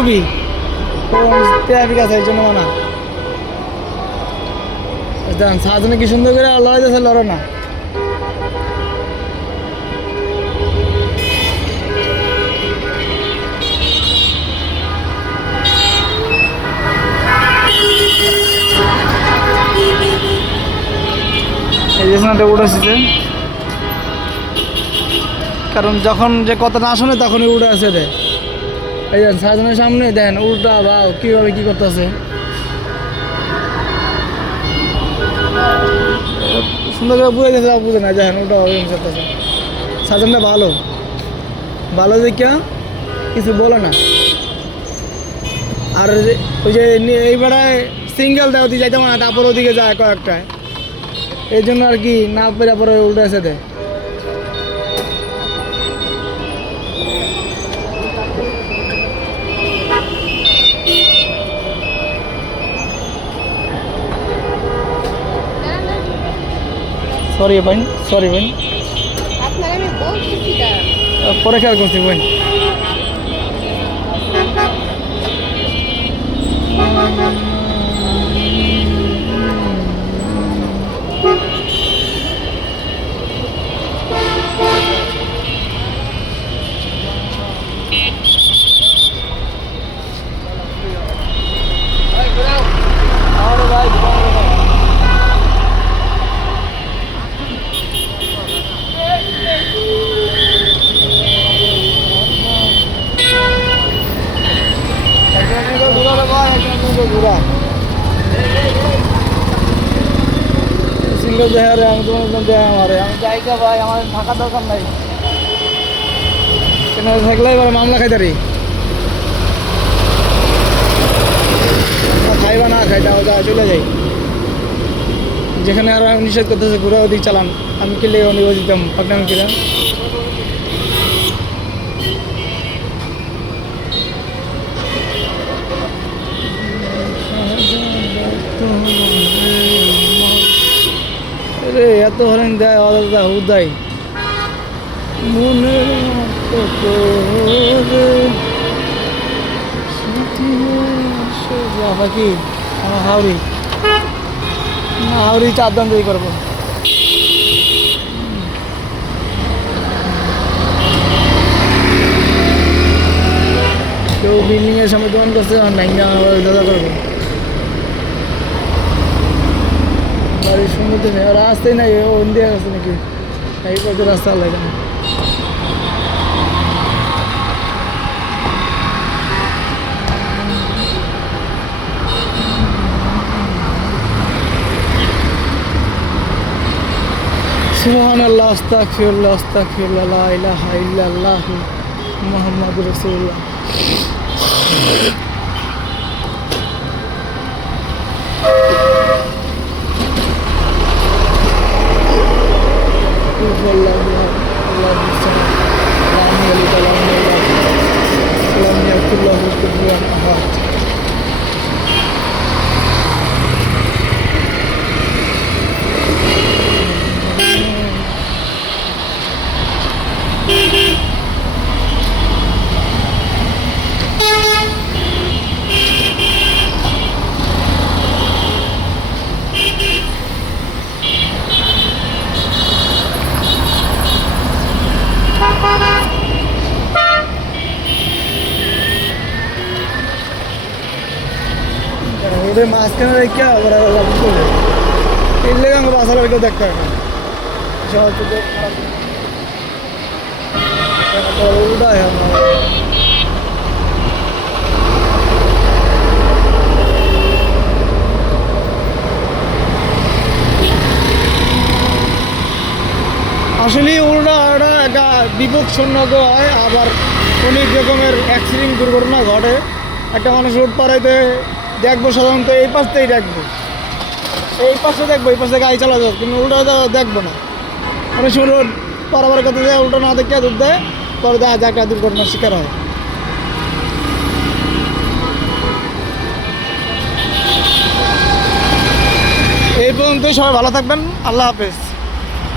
মুরব্বী ট্রাফিক আছে এই জন্য মানা। দেখেন সাজনে কি সুন্দর করে লড়াই যাচ্ছে, লড়ে না। উঠেছে কারণ যখন যে কথা না শুনে তখনই উঠে আছে রে। এই দেন সাজনের সামনে দেন উল্টা বা কিভাবে কি করতেছে, সুন্দর করে বুঝে দিয়েছে, বুঝে না দেখেন উল্টা করতেছে। সাজনটা ভালো ভালো দেখিয়া কিছু বলে না। আর ওই যে এই বেড়ায় সিঙ্গেল দেয় ওদিকে যাইতে না, তারপর ওদিকে যায় কয়েকটায়, এই জন্য আর কি না পেরে পরে উল্টে এসে দেয়। সরি ভাই, সরি ভাই, পরে খেয়াল করছি ভাই। সিঙ্গেল দেয় রে, আমি তোমার দেয় আমারে, আমি জায়গা ভাই আমার থাকার দরকার নাই, কেন থাকলে এবার মামলা খাইতারি। খাইবা না খাইটা চলে যাই যেখানে আরো নিষেধ করতেছে ঘুরে ওদিক চালান, আমি কিনলে অনিব দিতাম পাকনাম কিনা। রে এত হরেন দেয় আলাদা হুদাই মনে কি আমার হাওড়ি হাওড়ি 4 দাম দিয়ে করবো। কেউ বিল্ডিং এর সামনে দোকান করছে আর নাইঙ্গা দাদা করবো বাড়ির সুন্দর নেই, আর রাস্তাই নাই, ও ইন্ডিয়া আছে নাকি এই পথে রাস্তা লাগে না। সুবহানাল্লাহ, আস্তাগফিরুল্লাহ, আস্তাগফিরুল্লাহ, লা ইলাহা ইল্লাল্লাহ, মুহাম্মাদুর রাসূলুল্লাহ। ওদের মাঝখানে রেখে আবার এর লেগে আমাকে বাসার কেউ দেখতে হয় না। আসলে উল্টা একটা বিপদ শূন্য হয়, আবার অনেক রকমের অ্যাক্সিডেন্ট দুর্ঘটনা ঘটে। একটা মানুষ রোড পাড়াইতে দেখবো সাধারণত এই পাশতেই দেখবো, এই পাশে দেখবো, এই পাশে গাড়ি চালা যাবে, কিন্তু উল্টা দেখবো না। অনেক সময় রোড পারাবার কথা দেয়, উল্টা না দেখে দুধ দেয়, পরে দেখা যায় একটা দুর্ঘটনার শিকার হয়। এই পর্যন্তই, সবাই ভালো থাকবেন, আল্লাহ হাফেজ।